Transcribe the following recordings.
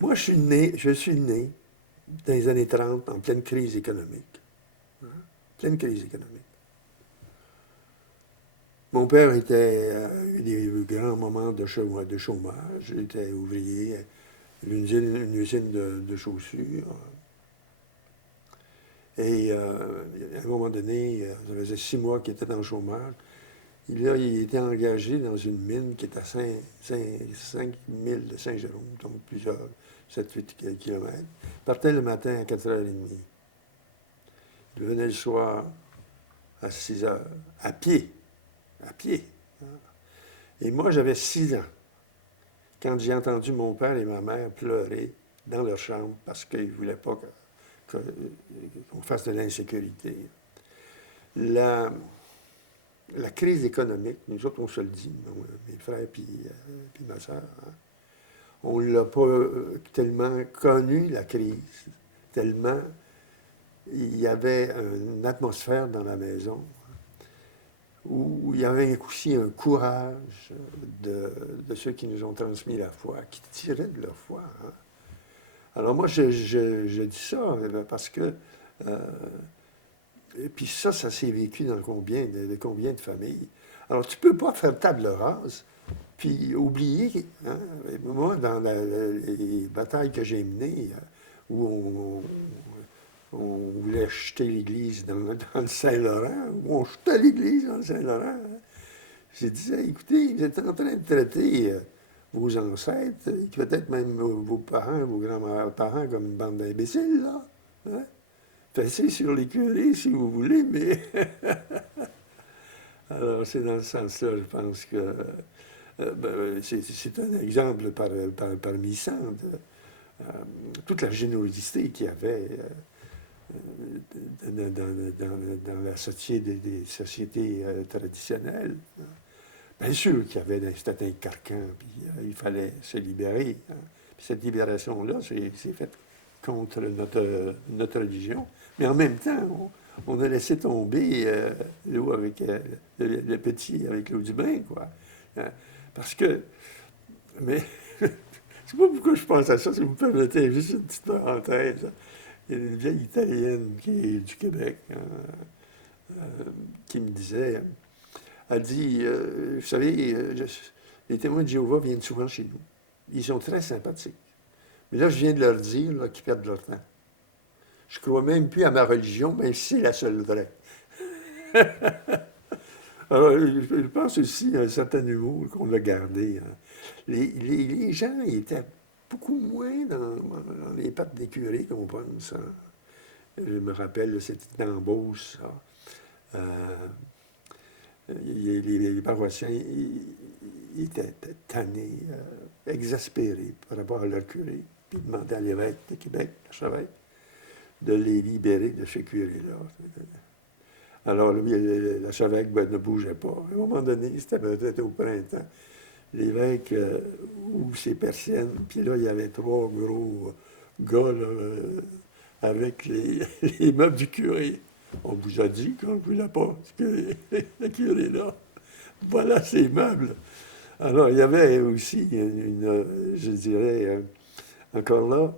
Moi, je suis né dans les années 30 en pleine crise économique. Hein. Pleine crise économique. Mon père était eu des grands moments de chômage. Il était ouvrier à une usine de chaussures. Et à un moment donné, ça faisait 6 mois qu'il était dans le chômage. Il était engagé dans une mine qui est à 5 000 de Saint-Jérôme, donc plusieurs 7-8 kilomètres. Il partait le matin à 4h30. Il venait le soir à 6 heures, à pied, à pied. Et moi, j'avais 6 ans quand j'ai entendu mon père et ma mère pleurer dans leur chambre parce qu'ils ne voulaient pas qu'on fasse de l'insécurité. La, la crise économique, nous autres, on se le dit, mes frères puis ma soeur, hein, on ne l'a pas tellement connu, la crise, tellement il y avait une atmosphère dans la maison où il y avait aussi un courage de ceux qui nous ont transmis la foi, qui tiraient de leur foi. Hein. Alors moi, je dis ça parce que... et puis ça s'est vécu dans combien de familles. Alors tu ne peux pas faire table rase, puis oublier, hein, moi, dans les batailles que j'ai menées, où on voulait jeter l'Église dans le Saint-Laurent, où on jetait l'Église dans le Saint-Laurent, hein, j'ai dit, écoutez, vous êtes en train de traiter vos ancêtres, et peut-être même vos parents, vos grands-parents comme une bande d'imbéciles, là. Hein? Fessez sur les curés si vous voulez, mais... Alors, c'est dans ce sens-là, je pense que c'est un exemple parmi cent de toute la générosité qu'il y avait dans la société des sociétés traditionnelles. Bien sûr qu'il y avait c'était un carcan, puis il fallait se libérer. Hein. Puis cette libération-là, c'est faite contre notre religion. Mais en même temps, on a laissé tomber l'eau avec le petit avec l'eau du bain, quoi. Hein. Parce que, mais, je ne sais pas pourquoi je pense à ça, si vous me permettez, juste une petite parenthèse. Il y a une vieille Italienne qui est du Québec, hein, qui me disait, elle dit, vous savez, les témoins de Jéhovah viennent souvent chez nous. Ils sont très sympathiques. Mais là, je viens de leur dire qu'ils perdent leur temps. Je crois même plus à ma religion, mais c'est la seule vraie. Alors, je pense aussi à un certain humour qu'on a gardé. Hein. Les gens étaient beaucoup moins dans les pattes des curés qu'on pense. Hein. Je me rappelle, c'était dans Beauce, ça. Les paroissiens ils étaient tannés, exaspérés par rapport à leur curé, puis demandaient à l'évêque de Québec, l'archevêque, de les libérer de ce curé-là. Alors, lui, l'archevêque ne bougeait pas. À un moment donné, c'était peut-être au printemps, l'évêque ouvre ses persiennes, puis là, il y avait 3 gros gars là, avec les meubles du curé. On vous a dit qu'on ne voulait pas le curé là. Voilà ces meubles. Alors, il y avait aussi je dirais, encore là,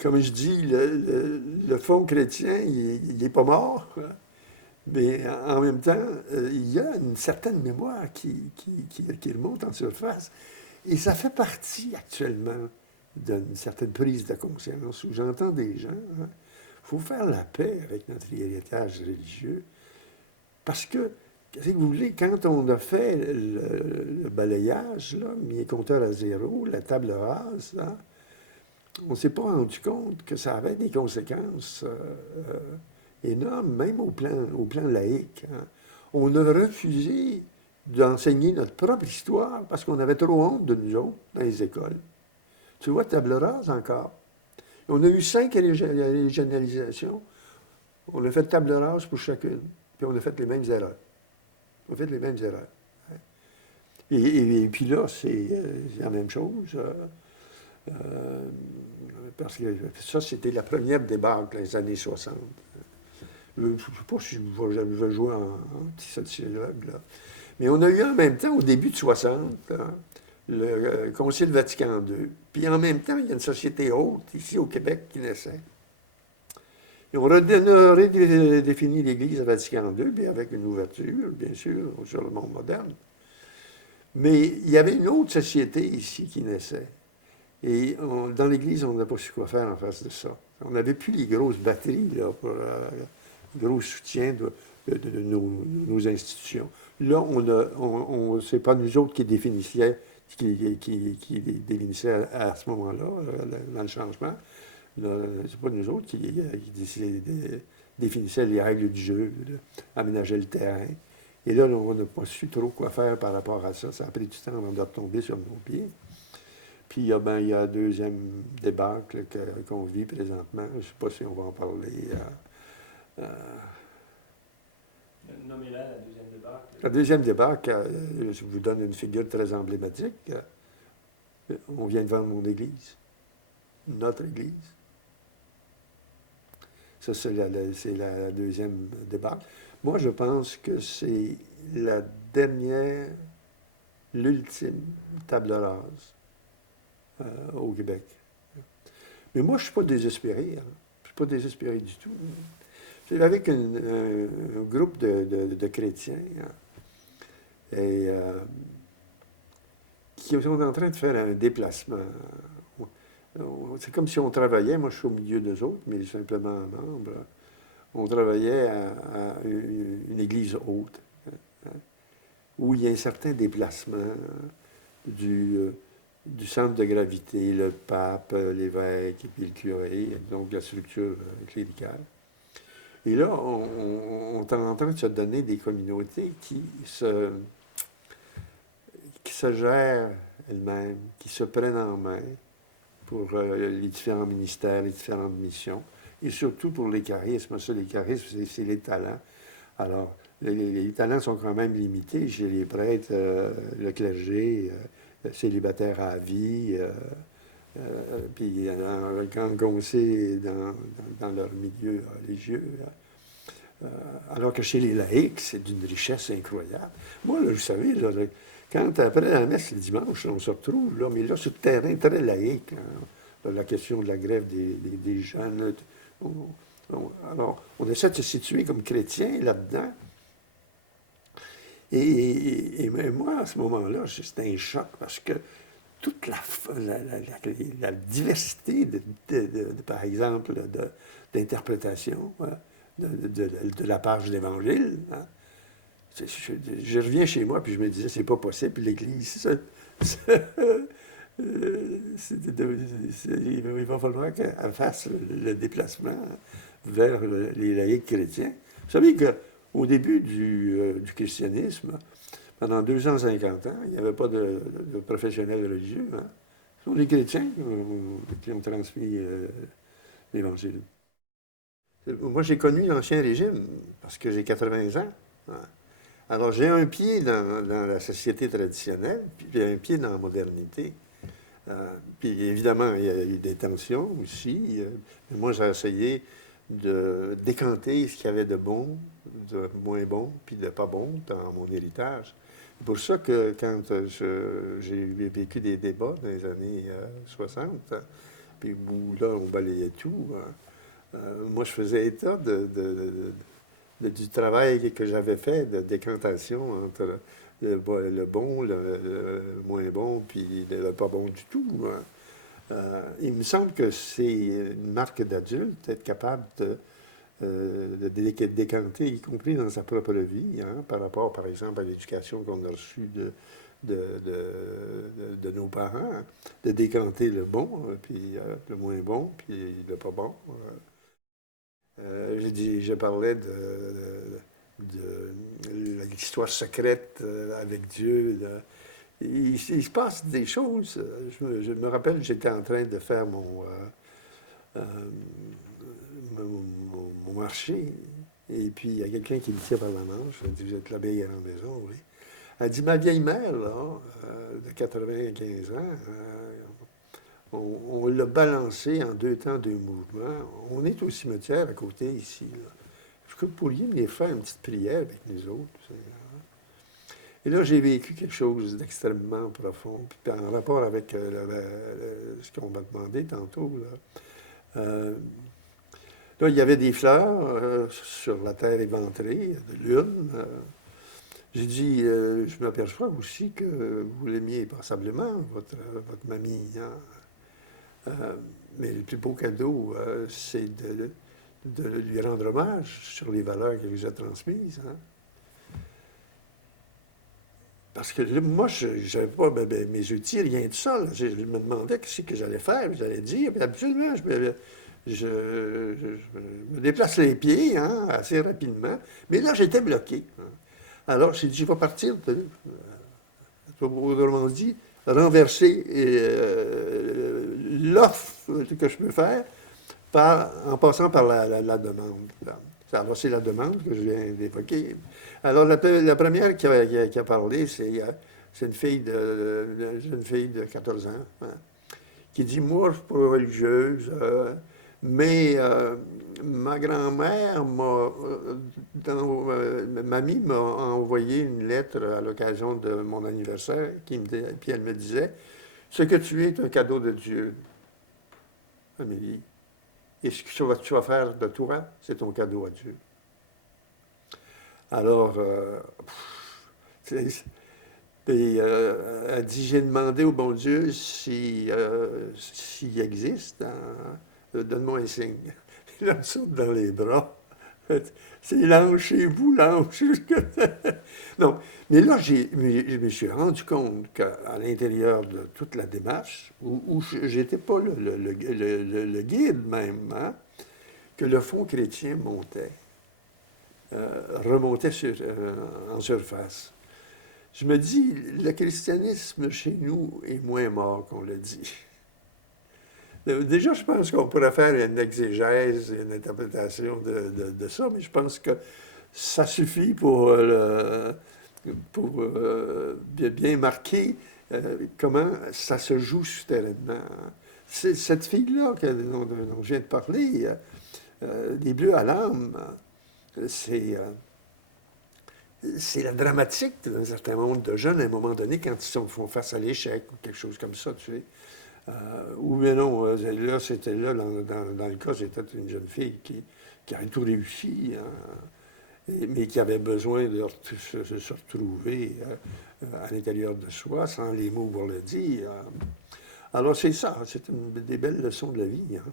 comme je dis, le fond chrétien, il n'est pas mort, hein. Mais en même temps, il y a une certaine mémoire qui remonte en surface. Et ça fait partie actuellement d'une certaine prise de conscience où j'entends des gens, il faut faire la paix avec notre héritage religieux. Parce que, qu'est-ce que vous voulez, quand on a fait le balayage, là, mis les compteurs à zéro, la table rase, là, on ne s'est pas rendu compte que ça avait des conséquences énormes, même au plan laïque. Hein. On a refusé d'enseigner notre propre histoire parce qu'on avait trop honte de nous autres dans les écoles. Tu vois, table rase encore. On a eu 5 régionalisations. On a fait table rase pour chacune. Puis on a fait les mêmes erreurs. On a fait les mêmes erreurs. Hein. Et puis là, c'est la même chose. Parce que ça, c'était la première débâcle des années 60. Je ne sais pas si je vais jouer en petit sociologue, là. Mais on a eu en même temps, au début de 60, hein, le Concile Vatican II. Puis en même temps, il y a une société haute ici au Québec qui naissait. Et on a redéfini l'Église à Vatican II, puis avec une ouverture, bien sûr, sur le monde moderne. Mais il y avait une autre société ici qui naissait. Et dans l'Église, on n'a pas su quoi faire en face de ça. On n'avait plus les grosses batteries là, pour le gros soutien de nos institutions. Là, c'est pas nous autres qui définissaient, qui définissaient à ce moment-là, dans le changement. C'est pas nous autres qui définissaient les règles du jeu, aménager le terrain. Et là, on n'a pas su trop quoi faire par rapport à ça. Ça a pris du temps avant de retomber sur nos pieds. Puis, il y a la deuxième débâcle qu'on vit présentement. Je ne sais pas si on va en parler. Nommez-la, la deuxième débâcle. La deuxième débâcle, je vous donne une figure très emblématique. On vient de vendre mon église. Notre église. Ça, c'est la deuxième débâcle. Moi, je pense que c'est la dernière, l'ultime table rase au Québec. Mais moi, je ne suis pas désespéré. Hein. Je ne suis pas désespéré du tout. C'est avec un groupe de chrétiens et, qui sont en train de faire un déplacement. C'est comme si on travaillait, moi je suis au milieu d'eux autres, mais simplement un membre. On travaillait à une église haute, hein, où il y a un certain déplacement du centre de gravité, le pape, l'évêque et puis le curé, donc la structure cléricale. Et là, on est en train de se donner des communautés qui se gèrent elles-mêmes, qui se prennent en main pour les différents ministères, les différentes missions, et surtout pour les charismes. Ça, les charismes, c'est les talents. Alors, les talents sont quand même limités chez les prêtres, le clergé, célibataires à vie, puis quand on sait dans leur milieu religieux. Alors que chez les laïcs, c'est d'une richesse incroyable. Moi, là, vous savez, là, quand après la messe le dimanche, on se retrouve, là, mais là, sur le terrain très laïque, hein, la question de la grève des jeunes. Alors, on essaie de se situer comme chrétien là-dedans. Et moi, à ce moment-là, c'était un choc parce que toute la diversité, par exemple, d'interprétation de la page de l'Évangile, hein, je reviens chez moi, puis je me disais, c'est pas possible, puis l'Église, il va falloir qu'elle fasse le déplacement vers les laïcs chrétiens. Vous savez qu'au début du christianisme, pendant 250 ans, il n'y avait pas de professionnels religieux. Hein. Ce sont les chrétiens qui ont transmis l'Évangile. Moi, j'ai connu l'Ancien Régime parce que j'ai 80 ans. Hein. Alors, j'ai un pied dans la société traditionnelle, puis un pied dans la modernité. Puis, évidemment, il y a eu des tensions aussi. Mais moi, j'ai essayé de décanter ce qu'il y avait de bon, de moins bon, puis de pas bon dans mon héritage. C'est pour ça que quand j'ai vécu des débats dans les années 60, puis où là, on balayait tout, moi, je faisais état du travail que j'avais fait de décantation entre le bon, le moins bon, puis le pas bon du tout. Hein. Il me semble que c'est une marque d'adulte, être capable de décanter, y compris dans sa propre vie, hein, par rapport, par exemple, à l'éducation qu'on a reçue de nos parents, hein, de décanter le bon, puis le moins bon, puis le pas bon. Je parlais de l'histoire secrète avec Dieu. Il se passe des choses. Je me rappelle, j'étais en train de faire mon marché. Et puis, il y a quelqu'un qui me tient par la manche. Elle dit, vous êtes l'abeille à la maison, oui. Elle dit, ma vieille mère, là, de 95 ans, on l'a balancé en 2 temps, 2 mouvements. On est au cimetière à côté, ici. Est-ce que vous pourriez me faire une petite prière avec les autres? Et là, j'ai vécu quelque chose d'extrêmement profond, puis en rapport avec ce qu'on m'a demandé tantôt. Là, il y avait des fleurs sur la terre éventrée de lune. J'ai dit, je m'aperçois aussi que vous l'aimiez passablement, votre mamie. Hein? Mais le plus beau cadeau, c'est de lui rendre hommage sur les valeurs qu'elle vous a transmises. Hein? Parce que là, moi, je n'avais pas mes outils, rien de ça. Là. Je me demandais ce que j'allais faire, j'allais dire. Puis absolument, je me déplace les pieds hein, assez rapidement. Mais là, j'étais bloqué. Hein. Alors, j'ai dit, je vais partir, autrement dit, renverser l'offre que je peux faire en passant par la demande. Alors, c'est la demande que je viens d'évoquer. Alors, la première qui a parlé, c'est une jeune fille de 14 ans, hein, qui dit, moi, je ne suis pas religieuse, mais ma grand-mère mamie m'a envoyé une lettre à l'occasion de mon anniversaire, puis elle me disait, ce que tu es est un cadeau de Dieu, Amélie. Et ce que tu vas faire de toi, c'est ton cadeau à Dieu. Alors, elle dit, j'ai demandé au bon Dieu s'il existe, hein, donne-moi un signe. Il la saute dans les bras. C'est l'ange chez vous, l'ange. Non, mais là, je me suis rendu compte qu'à l'intérieur de toute la démarche, où je n'étais pas le guide même, hein, que le fond chrétien montait, remontait en surface. Je me dis, le christianisme chez nous est moins mort qu'on le dit. Déjà, je pense qu'on pourrait faire une exégèse, une interprétation de ça, mais je pense que ça suffit pour bien marquer comment ça se joue souterrainement. Cette fille-là dont je viens de parler, des Bleus à l'âme, c'est la dramatique d'un certain nombre de jeunes à un moment donné quand ils font face à l'échec ou quelque chose comme ça, tu sais. Ou bien non, là, c'était là, dans le cas, c'était une jeune fille qui avait tout réussi, hein, mais qui avait besoin de se retrouver à l'intérieur de soi, sans les mots pour le dire. Alors, c'est ça, c'est des belles leçons de la vie. Hein.